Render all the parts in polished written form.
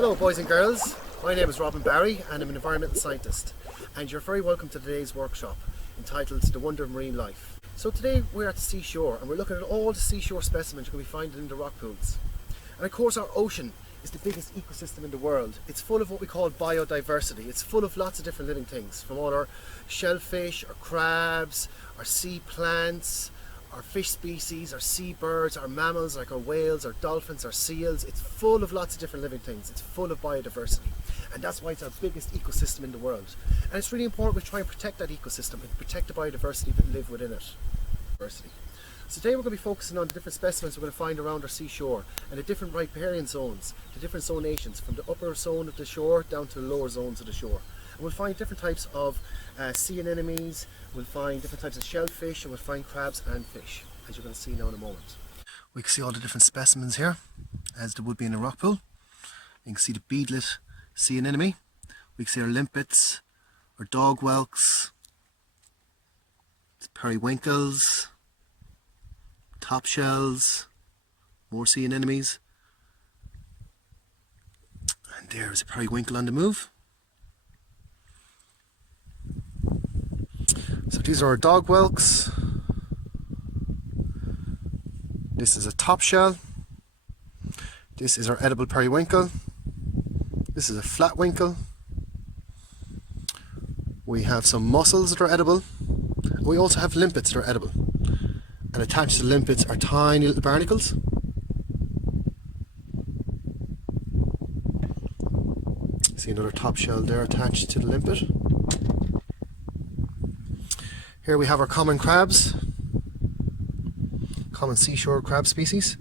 Hello boys and girls, my name is Robin Barry and I'm an environmental scientist, and you're very welcome to today's workshop entitled The Wonder of Marine Life. So today we're at the seashore and we're looking at all the seashore specimens you're going to be finding in the rock pools. And of course our ocean is the biggest ecosystem in the world. It's full of what we call biodiversity. It's full of lots of different living things, from all our shellfish, our crabs, our sea plants, our fish species, our seabirds, our mammals like our whales, our dolphins, our seals. It's full of lots of different living things. It's full of biodiversity. And that's why it's our biggest ecosystem in the world. And it's really important we try and protect that ecosystem and protect the biodiversity that live within it. So today we're going to be focusing on the different specimens we're going to find around our seashore and the different riparian zones, the different zonations, from the upper zone of the shore down to the lower zones of the shore. And we'll find different types of sea anemones, we'll find different types of shellfish, and we'll find crabs and fish, as you're going to see now in a moment. We can see all the different specimens here, as there would be in a rock pool. You can see the beadlet sea anemone, we can see our limpets, our dog whelks, periwinkles, top shells, more sea anemones, and there is a periwinkle on the move. So these are our dog whelks. This is a top shell. This is our edible periwinkle. This is a flatwinkle. We have some mussels that are edible. We also have limpets that are edible. And attached to the limpets are tiny little barnacles. See another top shell there attached to the limpet. Here we have our common crabs, common seashore crab species.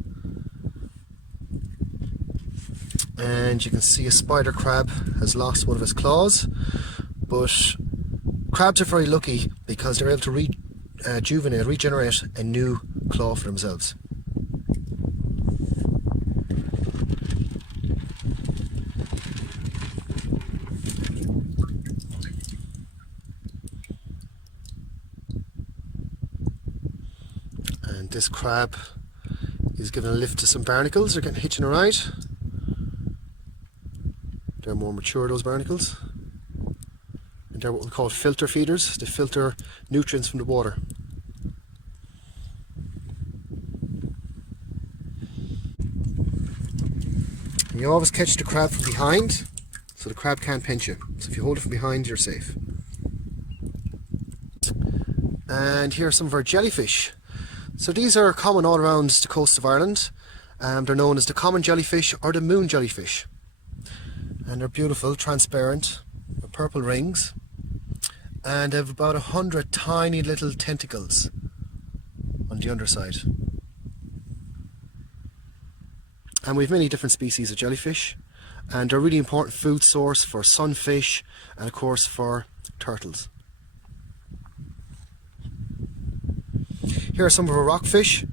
And you can see a spider crab has lost one of his claws, but crabs are very lucky because they're able to regenerate a new claw for themselves. And this crab is giving a lift to some barnacles. They're getting hitching a ride. They're more mature, those barnacles. And they're what we call filter feeders. They filter nutrients from the water. And you always catch the crab from behind, so the crab can't pinch you. So if you hold it from behind, you're safe. And here are some of our jellyfish. So these are common all around the coast of Ireland. They're known as the common jellyfish or the moon jellyfish. And they're beautiful, transparent, with purple rings. And they have about 100 tiny little tentacles on the underside. And we have many different species of jellyfish. And they're a really important food source for sunfish and of course for turtles. Here are some of our rockfish.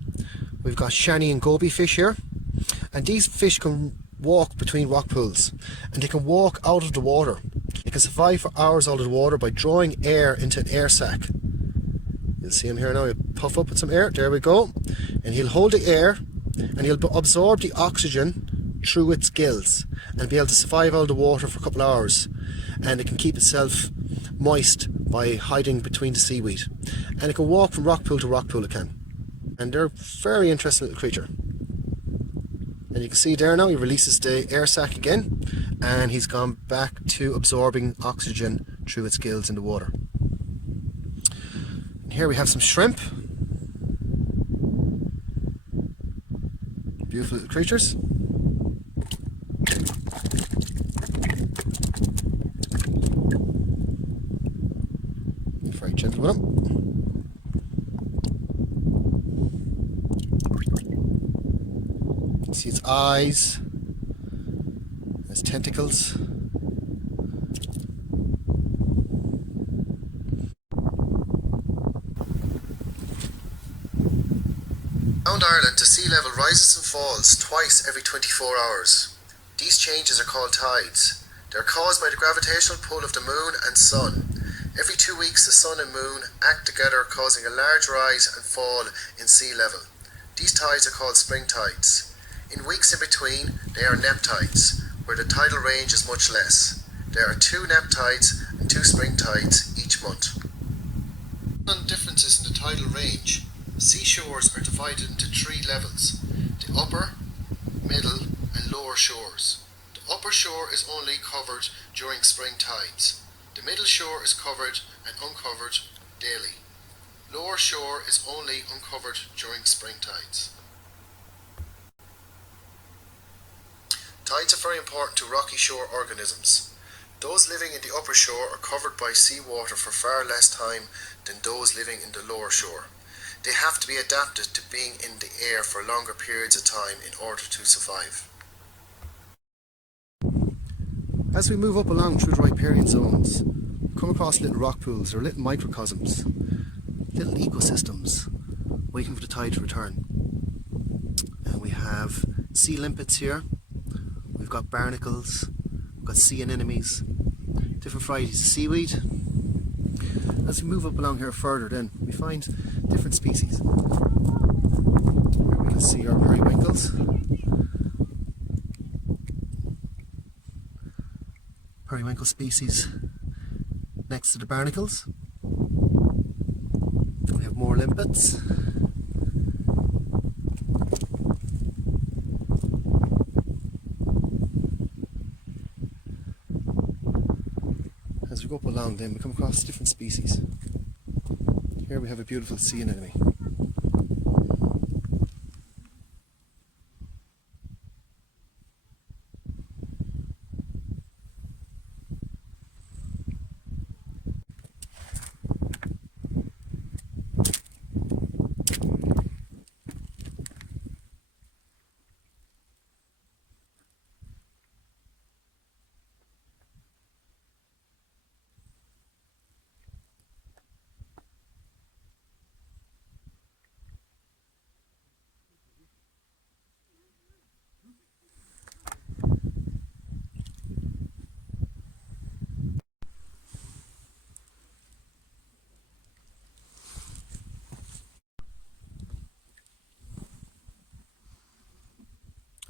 We've got shanny and goby fish here, and these fish can walk between rock pools, and they can walk out of the water. They can survive for hours out of the water by drawing air into an air sac. You'll see him here now. He'll puff up with some air. There we go. And he'll hold the air and he'll absorb the oxygen through its gills and be able to survive out of the water for a couple of hours. And it can keep itself moist by hiding between the seaweed. And it can walk from rock pool to rock pool, it can. And they're a very interesting little creature. And you can see there now he releases the air sac again, and he's gone back to absorbing oxygen through its gills in the water. And here we have some shrimp. Beautiful little creatures. Very gentle with them. You can see its eyes, its tentacles. Around Ireland, the sea level rises and falls twice every 24 hours. These changes are called tides. They are caused by the gravitational pull of the moon and sun. Every 2 weeks the sun and moon act together, causing a large rise and fall in sea level. These tides are called spring tides. In weeks in between, they are neap tides, where the tidal range is much less. There are 2 neap tides and 2 spring tides each month. On differences in the tidal range, seashores are divided into 3 levels: the upper, middle and lower shores. The upper shore is only covered during spring tides. The middle shore is covered and uncovered daily. Lower shore is only uncovered during spring tides. Tides are very important to rocky shore organisms. Those living in the upper shore are covered by seawater for far less time than those living in the lower shore. They have to be adapted to being in the air for longer periods of time in order to survive. As we move up along through the riparian zones, we come across little rock pools or little microcosms, little ecosystems waiting for the tide to return. And we have sea limpets here, we've got barnacles, we've got sea anemones, different varieties of seaweed. As we move up along here further then, we find different species. Here we can see our periwinkles. Periwinkle species next to the barnacles. We have more limpets. As we go up along then we come across different species. Here we have a beautiful sea anemone.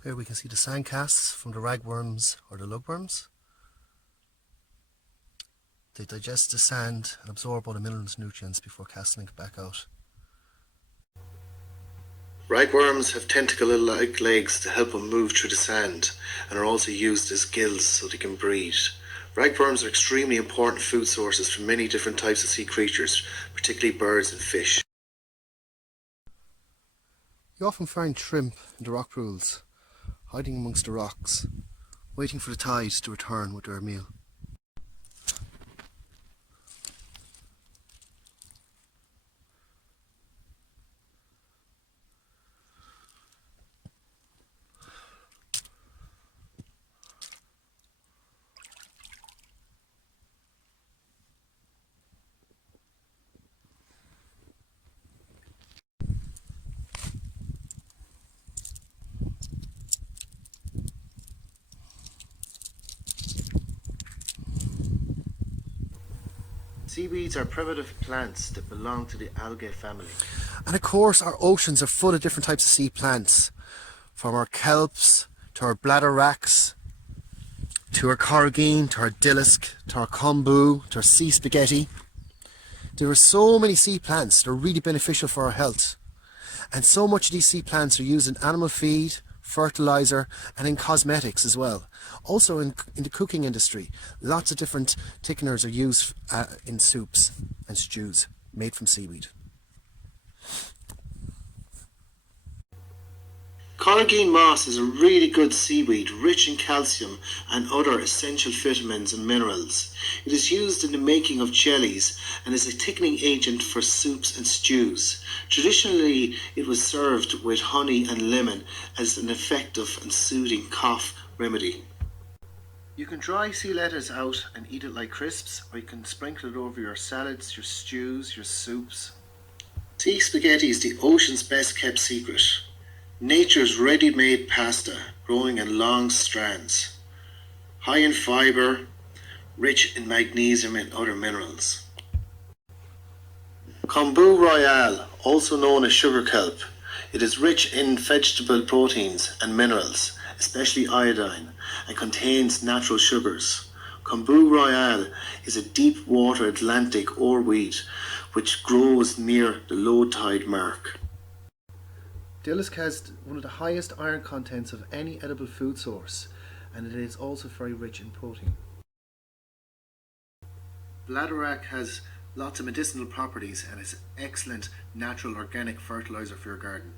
Here we can see the sandcasts from the ragworms or the lugworms. They digest the sand and absorb all the minerals and nutrients before casting it back out. Ragworms have tentacle-like legs to help them move through the sand and are also used as gills so they can breathe. Ragworms are extremely important food sources for many different types of sea creatures, particularly birds and fish. You often find shrimp in the rock pools, hiding amongst the rocks, waiting for the tide to return with their meal. Seaweeds are primitive plants that belong to the algae family. And of course our oceans are full of different types of sea plants, from our kelps to our bladderwracks, to our corrigine, to our dillisk, to our kombu, to our sea spaghetti. There are so many sea plants that are really beneficial for our health. And so much of these sea plants are used in animal feed, fertilizer and in cosmetics as well. Also in the cooking industry, lots of different thickeners are used in soups and stews made from seaweed. Corrigine moss is a really good seaweed rich in calcium and other essential vitamins and minerals. It is used in the making of jellies and is a thickening agent for soups and stews. Traditionally, it was served with honey and lemon as an effective and soothing cough remedy. You can dry sea lettuce out and eat it like crisps, or you can sprinkle it over your salads, your stews, your soups. Sea spaghetti is the ocean's best kept secret. Nature's ready-made pasta growing in long strands, high in fibre, rich in magnesium and other minerals. Kombu royale, also known as sugar kelp, it is rich in vegetable proteins and minerals especially iodine, and contains natural sugars. Kombu royale is a deep water Atlantic oarweed which grows near the low tide mark. Dillisk has one of the highest iron contents of any edible food source, and it is also very rich in protein. Leatherback has lots of medicinal properties and is excellent natural organic fertilizer for your garden.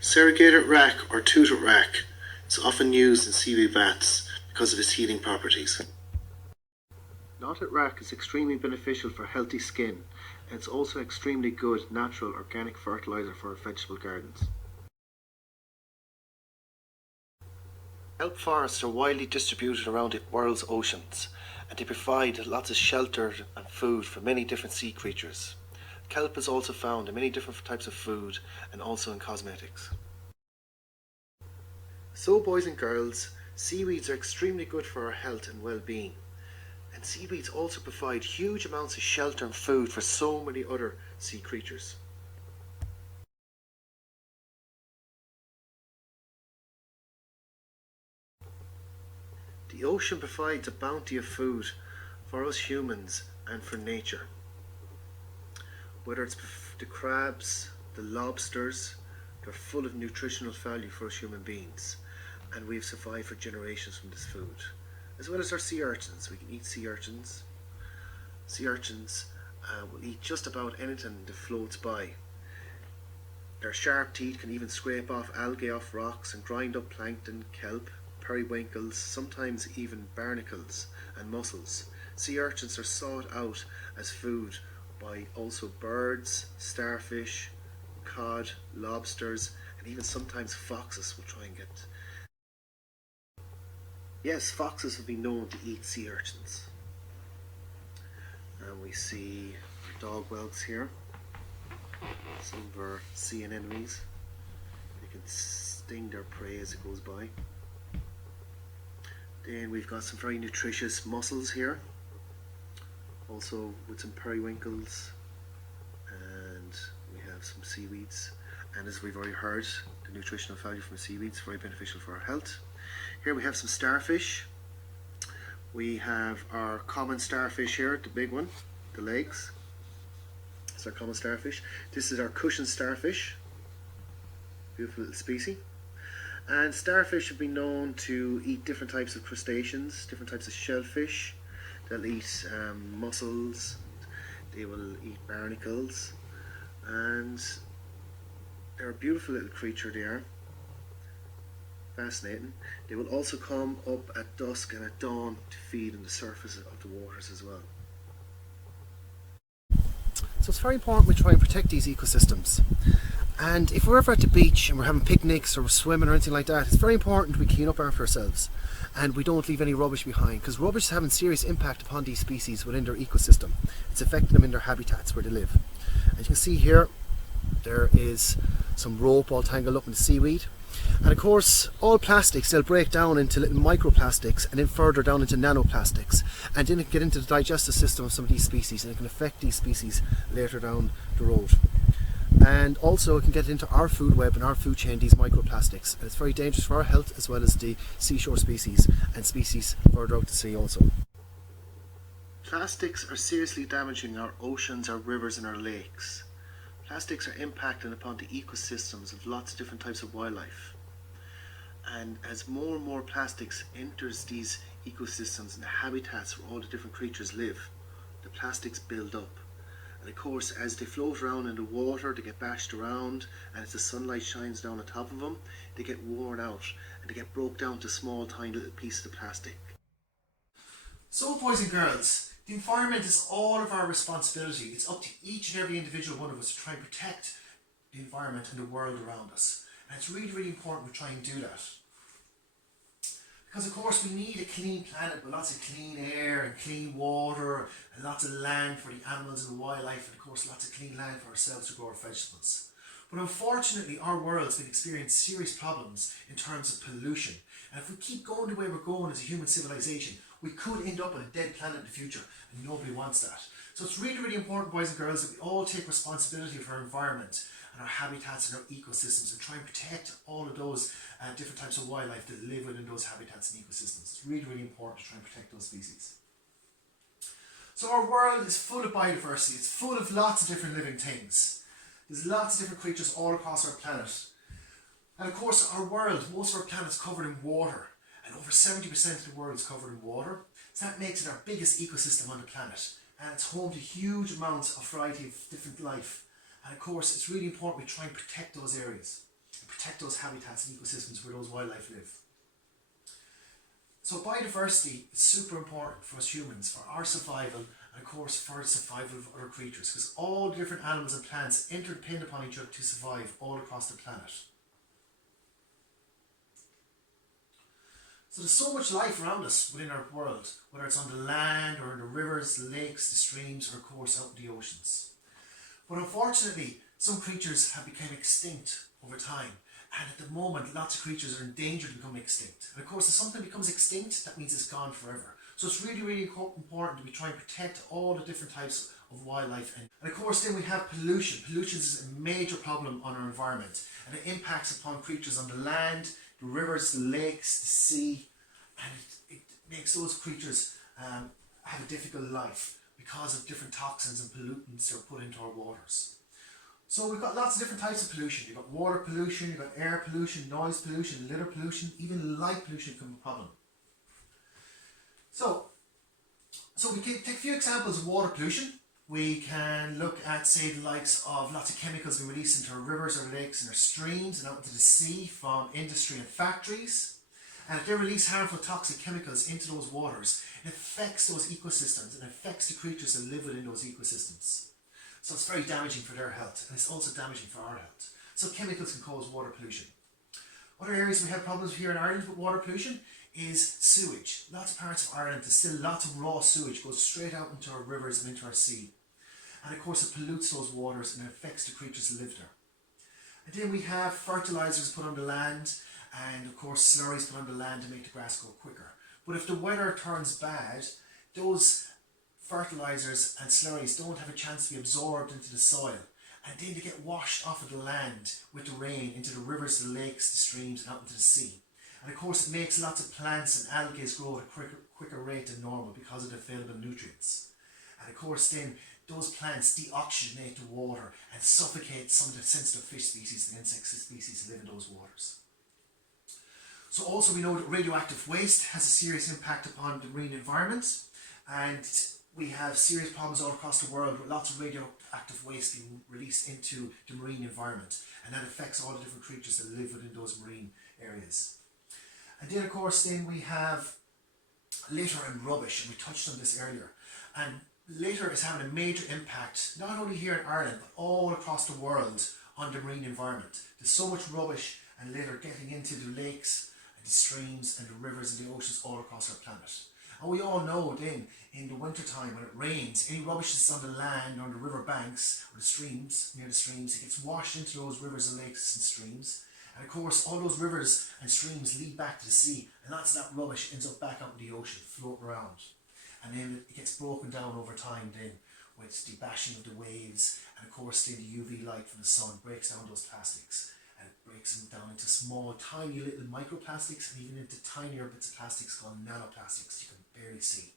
Serrated rack or tooted rack is often used in seaweed vats because of its healing properties. Knotted rack is extremely beneficial for healthy skin, and it's also extremely good natural organic fertilizer for vegetable gardens. Kelp forests are widely distributed around the world's oceans, and they provide lots of shelter and food for many different sea creatures. Kelp is also found in many different types of food and also in cosmetics. So boys and girls, seaweeds are extremely good for our health and well-being. And seaweeds also provide huge amounts of shelter and food for so many other sea creatures. The ocean provides a bounty of food for us humans and for nature. Whether it's the crabs, the lobsters, they're full of nutritional value for us human beings, and we've survived for generations from this food. As well as our sea urchins. We can eat sea urchins. Sea urchins will eat just about anything that floats by. Their sharp teeth can even scrape off algae off rocks and grind up plankton, kelp, periwinkles, sometimes even barnacles and mussels. Sea urchins are sought out as food by also birds, starfish, cod, lobsters, and even sometimes foxes will try and get. Yes, foxes have been known to eat sea urchins. And we see dog whelks here. Some of our sea anemones. They can sting their prey as it goes by. Then we've got some very nutritious mussels here. Also with some periwinkles. And we have some seaweeds. And as we've already heard, the nutritional value from the seaweeds is very beneficial for our health. Here we have some starfish. We have our common starfish here, the big one, the legs. It's our common starfish. This is our cushion starfish. Beautiful little species. And starfish have been known to eat different types of crustaceans, different types of shellfish. They'll eat mussels, they will eat barnacles, and they're a beautiful little creature they are. Fascinating. They will also come up at dusk and at dawn to feed on the surface of the waters as well. So it's very important we try and protect these ecosystems. And if we're ever at the beach and we're having picnics or we're swimming or anything like that, it's very important we clean up after ourselves and we don't leave any rubbish behind, because rubbish is having serious impact upon these species within their ecosystem. It's affecting them in their habitats where they live. As you can see here, there is some rope all tangled up in the seaweed. And of course, all plastics, they'll break down into little microplastics and then further down into nanoplastics, and then it get into the digestive system of some of these species, and it can affect these species later down the road. And also it can get into our food web and our food chain, these microplastics, and it's very dangerous for our health as well as the seashore species and species further out to sea also. Plastics are seriously damaging our oceans, our rivers and our lakes. Plastics are impacting upon the ecosystems of lots of different types of wildlife. And as more and more plastics enters these ecosystems and the habitats where all the different creatures live, the plastics build up. And of course, as they float around in the water, they get bashed around, and as the sunlight shines down on top of them, they get worn out and they get broke down to small, tiny little pieces of plastic. So boys and girls, the environment is all of our responsibility. It's up to each and every individual one of us to try and protect the environment and the world around us. And it's really, really important we try and do that. Because of course we need a clean planet with lots of clean air and clean water and lots of land for the animals and the wildlife, and of course lots of clean land for ourselves to grow our vegetables. But unfortunately our world's been experiencing serious problems in terms of pollution. And if we keep going the way we're going as a human civilization, we could end up on a dead planet in the future, and nobody wants that. So it's really, really important, boys and girls, that we all take responsibility for our environment and our habitats and our ecosystems and try and protect all of those different types of wildlife that live within those habitats and ecosystems. It's really, really important to try and protect those species. So our world is full of biodiversity. It's full of lots of different living things. There's lots of different creatures all across our planet. And of course, our world, most of our planet is covered in water. And over 70% of the world is covered in water. So that makes it our biggest ecosystem on the planet. And it's home to huge amounts of variety of different life. And of course, it's really important we try and protect those areas. And protect those habitats and ecosystems where those wildlife live. So biodiversity is super important for us humans, for our survival, and of course for the survival of other creatures, because all the different animals and plants interdepend upon each other to survive all across the planet. So there's so much life around us within our world, whether it's on the land or in the rivers, the lakes, the streams, or of course out in the oceans. But unfortunately, some creatures have become extinct over time. And at the moment, lots of creatures are in danger to become extinct. And of course, if something becomes extinct, that means it's gone forever. So it's really, really important that we try and protect all the different types of wildlife. And of course, then we have pollution. Pollution is a major problem on our environment. And it impacts upon creatures on the land, the rivers, the lakes, the sea. And it makes those creatures have a difficult life because of different toxins and pollutants that are put into our waters. So we've got lots of different types of pollution. You've got water pollution, you've got air pollution, noise pollution, litter pollution, even light pollution can be a problem. So we can take a few examples of water pollution. We can look at, say, the likes of lots of chemicals we release into our rivers, our lakes and our streams and out into the sea from industry and factories. And if they release harmful toxic chemicals into those waters, it affects those ecosystems and affects the creatures that live within those ecosystems. So it's very damaging for their health, and it's also damaging for our health. So chemicals can cause water pollution. Other areas we have problems here in Ireland with water pollution is sewage. Lots of parts of Ireland, there's still lots of raw sewage goes straight out into our rivers and into our sea. And of course it pollutes those waters and it affects the creatures that live there. And then we have fertilisers put on the land, and of course slurries put on the land to make the grass grow quicker. But if the weather turns bad, those fertilisers and slurries don't have a chance to be absorbed into the soil, and then they get washed off of the land with the rain into the rivers, the lakes, the streams and out into the sea. And of course it makes lots of plants and algae grow at a quicker rate than normal because of the available nutrients. And of course then those plants deoxygenate the water and suffocate some of the sensitive fish species and insect species that live in those waters. So also we know that radioactive waste has a serious impact upon the marine environment, and we have serious problems all across the world with lots of radioactive waste being released into the marine environment, and that affects all the different creatures that live within those marine areas. And then of course then we have litter and rubbish, and we touched on this earlier. And litter is having a major impact not only here in Ireland but all across the world on the marine environment. There's so much rubbish and litter getting into the lakes and the streams and the rivers and the oceans all across our planet. And we all know then, in the winter time when it rains, any rubbish that's on the land or on the river banks or the streams, near the streams, it gets washed into those rivers and lakes and streams. And of course, all those rivers and streams lead back to the sea, and lots of that rubbish ends up back up in the ocean, floating around. And then it gets broken down over time then, with the bashing of the waves, and of course then the UV light from the sun breaks down those plastics. And it breaks them down into small, tiny little microplastics, and even into tinier bits of plastics called nanoplastics you can barely see.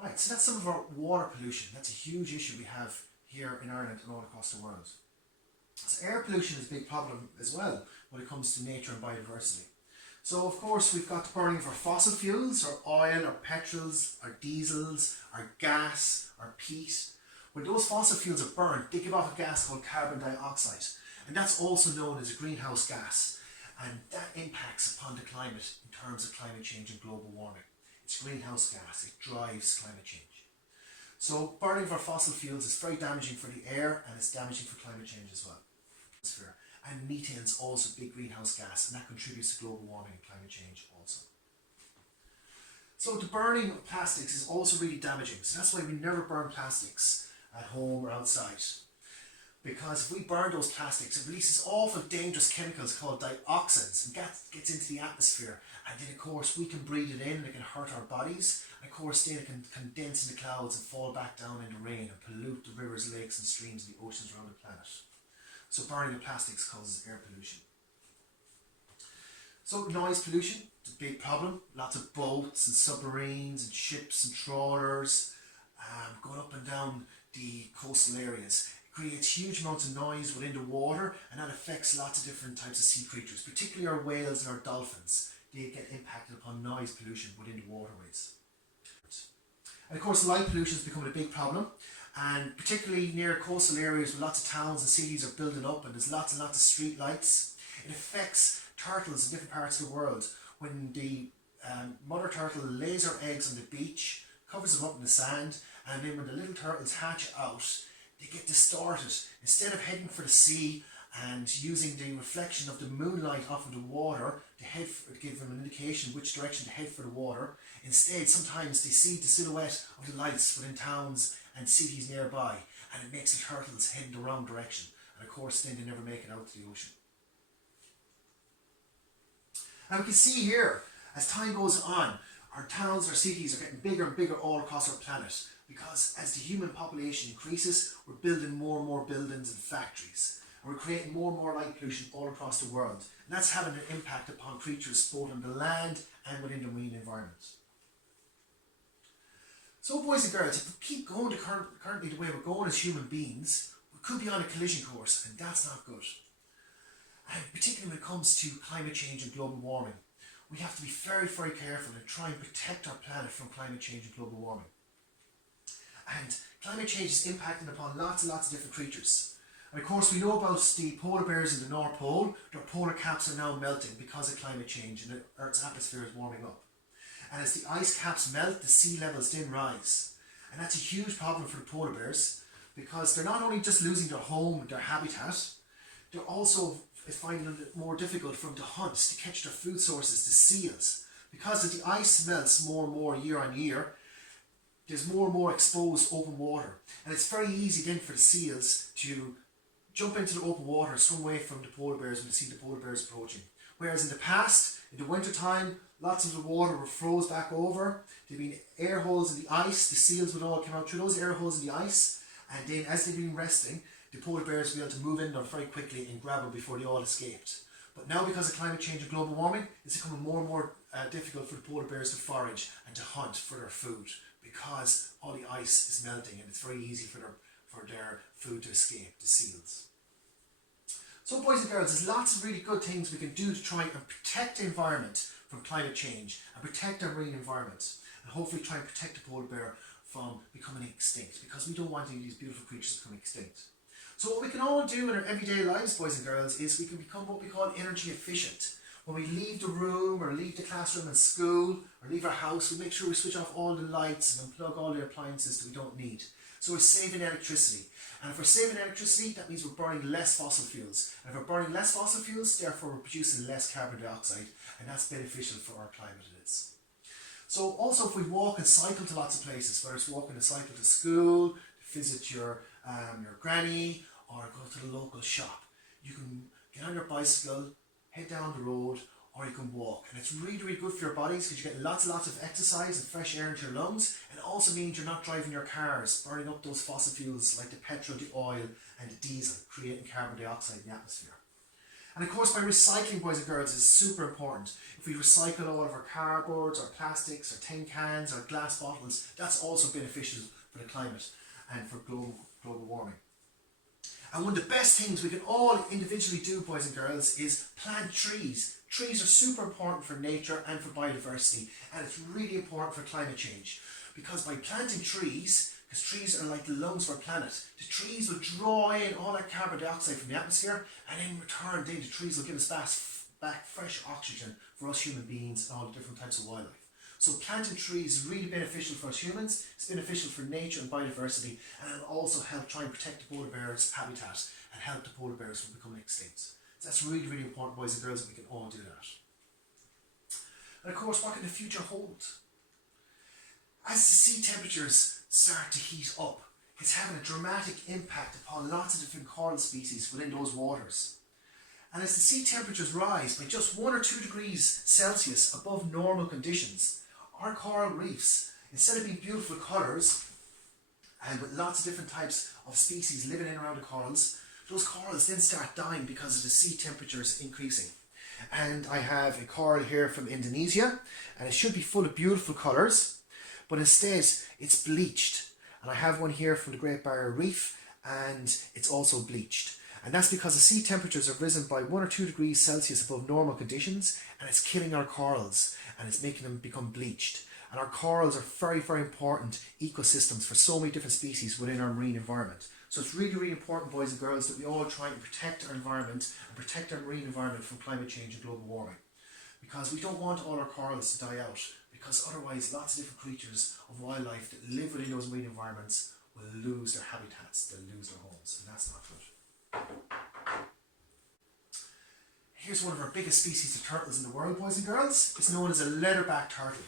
Right, so that's some of our water pollution. That's a huge issue we have here in Ireland and all across the world. So air pollution is a big problem as well when it comes to nature and biodiversity. So of course we've got the burning of our fossil fuels, our oil, our petrols, our diesels, our gas, our peat. When those fossil fuels are burned, they give off a gas called carbon dioxide, and that's also known as a greenhouse gas, and that impacts upon the climate in terms of climate change and global warming. It's greenhouse gas, it drives climate change. So burning of our fossil fuels is very damaging for the air, and it's damaging for climate change as well. And methane is also a big greenhouse gas, and that contributes to global warming and climate change also. So the burning of plastics is also really damaging, so that's why we never burn plastics at home or outside. because if we burn those plastics, it releases awful dangerous chemicals called dioxins, and that gets into the atmosphere. And then of course we can breathe it in and it can hurt our bodies. And of course then it can condense into clouds and fall back down into rain and pollute the rivers, lakes and streams and the oceans around the planet. So burning of plastics causes air pollution. So noise pollution is a big problem. Lots of boats and submarines and ships and trawlers going up and down the coastal areas. It creates huge amounts of noise within the water, and that affects lots of different types of sea creatures, particularly our whales and our dolphins. They get impacted upon noise pollution within the waterways. And of course light pollution is becoming a big problem, and particularly near coastal areas where lots of towns and cities are building up and there's lots and lots of street lights. It affects turtles in different parts of the world. When the mother turtle lays her eggs on the beach, covers them up in the sand, and then when the little turtles hatch out, they get distorted. Instead of heading for the sea and using the reflection of the moonlight off of the water to give them an indication which direction to head for the water, instead sometimes they see the silhouette of the lights within towns and cities nearby, and it makes the turtles head in the wrong direction, and of course then they never make it out to the ocean. And we can see here, as time goes on, our towns, our cities are getting bigger and bigger all across our planet, because as the human population increases, we're building more and more buildings and factories, and we're creating more and more light pollution all across the world, and that's having an impact upon creatures both on the land and within the marine environment. So boys and girls, if we keep going currently the way we're going as human beings, we could be on a collision course, and that's not good. And particularly when it comes to climate change and global warming, we have to be very, very careful and try and protect our planet from climate change and global warming. And climate change is impacting upon lots and lots of different creatures. And of course we know about the polar bears in the North Pole. Their polar caps are now melting because of climate change, and the Earth's atmosphere is warming up. And as the ice caps melt, the sea levels then rise. And that's a huge problem for the polar bears, because they're not only just losing their home, their habitat, they're also finding it more difficult for them to hunt, to catch their food sources, the seals. Because as the ice melts more and more year on year, there's more and more exposed open water. And it's very easy then for the seals to jump into the open water, swim away from the polar bears when they see the polar bears approaching. Whereas in the past, in the winter time, lots of the water would froze back over. There'd been air holes in the ice. The seals would all come out through those air holes in the ice. And then as they've been resting, the polar bears would be able to move in there very quickly and grab them before they all escaped. But now because of climate change and global warming, it's becoming more and more difficult for the polar bears to forage and to hunt for their food, because all the ice is melting and it's very easy for their food to escape, the seals. So boys and girls, there's lots of really good things we can do to try and protect the environment from climate change and protect our marine environment, and hopefully try and protect the polar bear from becoming extinct, because we don't want any of these beautiful creatures to become extinct. So what we can all do in our everyday lives, boys and girls, is we can become what we call energy efficient. When we leave the room or leave the classroom in school or leave our house, we make sure we switch off all the lights and unplug all the appliances that we don't need. So we're saving electricity. And if we're saving electricity, that means we're burning less fossil fuels. And if we're burning less fossil fuels, therefore we're producing less carbon dioxide, and that's beneficial for our climate, it is. So also if we walk and cycle to lots of places, whether it's walking and cycle to school, to visit your granny, or go to the local shop, you can get on your bicycle, head down the road, or you can walk. And it's really, really good for your bodies, because you get lots and lots of exercise and fresh air into your lungs. And it also means you're not driving your cars, burning up those fossil fuels like the petrol, the oil and the diesel, creating carbon dioxide in the atmosphere. And of course by recycling, boys and girls, is super important. If we recycle all of our cardboards, our plastics, our tin cans, our glass bottles, that's also beneficial for the climate and for global warming. And one of the best things we can all individually do, boys and girls, is plant trees. Trees are super important for nature and for biodiversity, and it's really important for climate change, because by planting trees, because trees are like the lungs of our planet, the trees will draw in all that carbon dioxide from the atmosphere, and in return then the trees will give us back fresh oxygen for us human beings and all the different types of wildlife. So planting trees is really beneficial for us humans, it's beneficial for nature and biodiversity, and it'll also help try and protect the polar bear's habitat and help the polar bears from becoming extinct. So that's really, really important, boys and girls, and we can all do that. And of course, what can the future hold? As the sea temperatures start to heat up, it's having a dramatic impact upon lots of different coral species within those waters. And as the sea temperatures rise by just 1 or 2 degrees Celsius above normal conditions, our coral reefs, instead of being beautiful colours and with lots of different types of species living in around the corals, those corals then start dying because of the sea temperatures increasing. And I have a coral here from Indonesia, and it should be full of beautiful colours, but instead it's bleached. And I have one here from the Great Barrier Reef, and it's also bleached. And that's because the sea temperatures have risen by 1 or 2 degrees Celsius above normal conditions, and it's killing our corals and it's making them become bleached. And our corals are very, very important ecosystems for so many different species within our marine environment. So it's really, really important, boys and girls, that we all try and protect our environment and protect our marine environment from climate change and global warming. Because we don't want all our corals to die out, because otherwise lots of different creatures of wildlife that live within those marine environments will lose their habitats, they'll lose their homes, and that's not good. Here's one of our biggest species of turtles in the world, boys and girls. It's known as a leatherback turtle.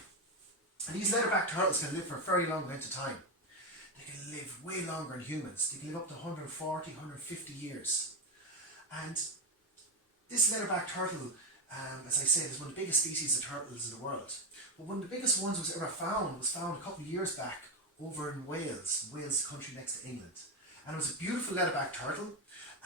And these leatherback turtles can live for a very long length of time. They can live way longer than humans. They can live up to 140, 150 years. And this leatherback turtle, as I said, is one of the biggest species of turtles in the world. But one of the biggest ones was ever found was found a couple of years back over in Wales, the country next to England. And it was a beautiful leatherback turtle,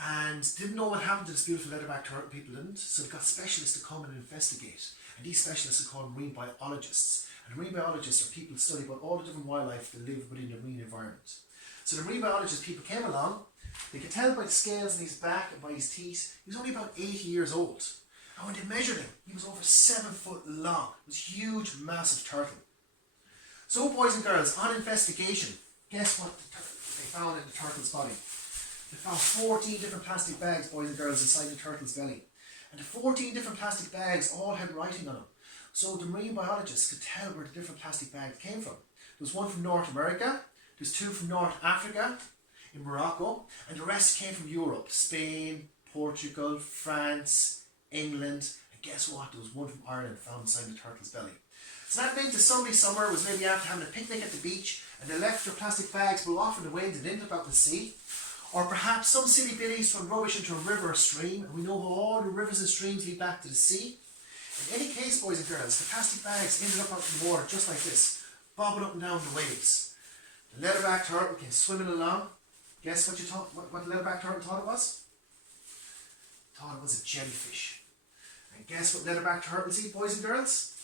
and didn't know what happened to this beautiful leatherback turtle, people didn't, so they got specialists to come and investigate. And these specialists are called marine biologists. And marine biologists are people who study about all the different wildlife that live within the marine environment. So the marine biologist people came along, they could tell by the scales in his back and by his teeth, he was only about 80 years old. And when they measured him, he was over 7 foot long. It was a huge, massive turtle. So boys and girls, on investigation, guess what they found in the turtle's body? They found 14 different plastic bags, boys and girls, inside the turtle's belly. And the 14 different plastic bags all had writing on them. So the marine biologists could tell where the different plastic bags came from. There was one from North America, there's 2 from North Africa, in Morocco, and the rest came from Europe, Spain, Portugal, France, England, and guess what? There was one from Ireland found inside the turtle's belly. So that meant that somebody somewhere was maybe after having a picnic at the beach and they left their plastic bags blew off in the wind and ended up in the sea. Or perhaps some silly billies threw rubbish into a river or stream, and we know how all the rivers and streams lead back to the sea. In any case, boys and girls, the plastic bags ended up out in the water just like this, bobbing up and down the waves. The leatherback turtle came swimming along. Guess what the leatherback turtle thought it was? Thought it was a jellyfish. And guess what leatherback turtles eat, boys and girls?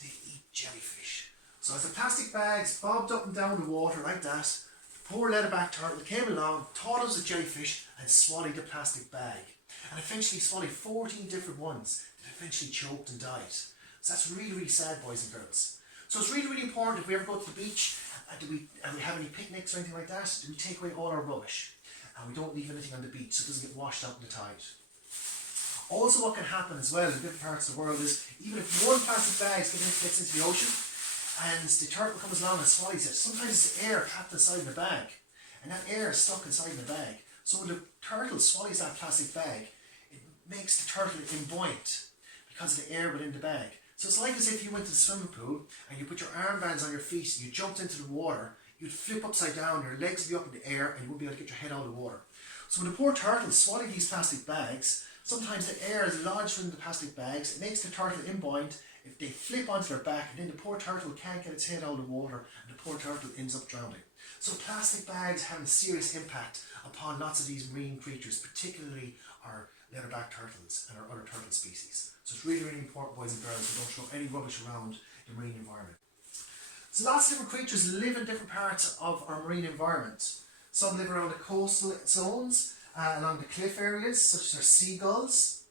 They eat jellyfish. So as the plastic bags bobbed up and down the water like that, the poor leatherback turtle came along, thought it was a jellyfish, and swallowed the plastic bag. And eventually swallowed 14 different ones that eventually choked and died. So that's really, really sad, boys and girls. So it's really, really important if we ever go to the beach and we have any picnics or anything like that, do we take away all our rubbish and we don't leave anything on the beach so it doesn't get washed out in the tide. Also what can happen as well in different parts of the world is even if one plastic bag gets into the ocean and the turtle comes along and swallows it, sometimes it's air trapped inside the bag and that air is stuck inside the bag. So when the turtle swallows that plastic bag, it makes the turtle buoyant because of the air within the bag. So it's like as if you went to the swimming pool and you put your armbands on your feet and you jumped into the water, you'd flip upside down, your legs would be up in the air and you wouldn't be able to get your head out of the water. So when the poor turtles swallow these plastic bags, sometimes the air is lodged within the plastic bags, it makes the turtle buoyant, if they flip onto their back and then the poor turtle can't get its head out of the water and the poor turtle ends up drowning. So plastic bags have a serious impact upon lots of these marine creatures, particularly our leatherback turtles and our other turtle species. So it's really, really important, boys and girls, we don't throw any rubbish around the marine environment. So lots of different creatures live in different parts of our marine environment. Some live around the coastal zones, along the cliff areas, such as our seagulls.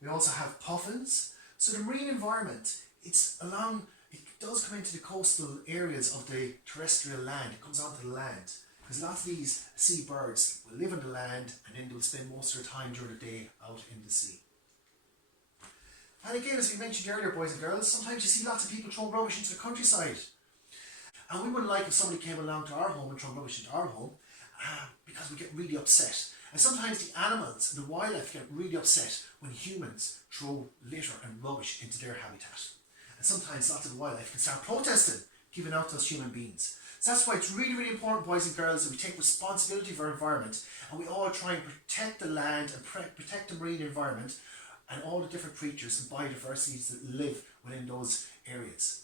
We also have puffins. So the marine environment, it does come into the coastal areas of the terrestrial land. It comes onto the land. Because lots of these seabirds will live on the land and then they'll spend most of their time during the day out in the sea. And again, as we mentioned earlier, boys and girls, sometimes you see lots of people throwing rubbish into the countryside. And we wouldn't like if somebody came along to our home and threw rubbish into our home because we get really upset. And sometimes the animals and the wildlife get really upset when humans throw litter and rubbish into their habitat. And sometimes lots of the wildlife can start protesting, giving out to us human beings. So that's why it's really, really important, boys and girls, that we take responsibility for our environment and we all try and protect the land and protect the marine environment and all the different creatures and biodiversities that live within those areas.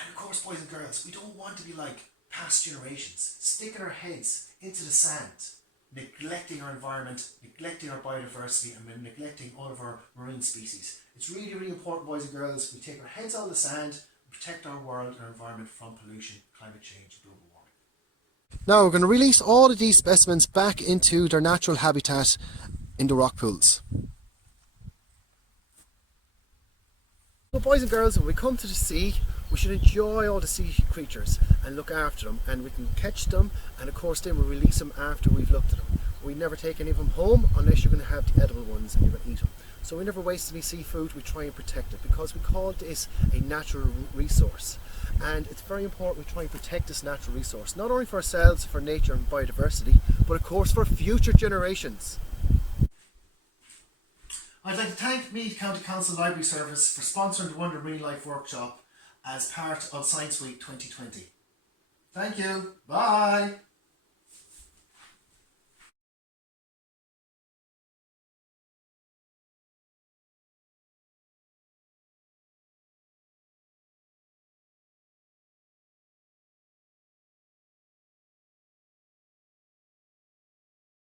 And of course, boys and girls, we don't want to be like past generations, sticking our heads into the sand, neglecting our environment, neglecting our biodiversity, and neglecting all of our marine species. It's really, really important, boys and girls, we take our heads out of the sand and protect our world and our environment from pollution, climate change, and global warming. Now we're going to release all of these specimens back into their natural habitat in the rock pools. So boys and girls, when we come to the sea, we should enjoy all the sea creatures and look after them, and we can catch them, and of course then we'll release them after we've looked at them. We never take any of them home unless you're going to have the edible ones and you're going to eat them. So we never waste any seafood, we try and protect it because we call this a natural resource. And it's very important we try and protect this natural resource, not only for ourselves, for nature and biodiversity, but of course for future generations. I'd like to thank Meath County Council Library Service for sponsoring the Wonder Marine Life workshop as part of Science Week 2020. Thank you. Bye.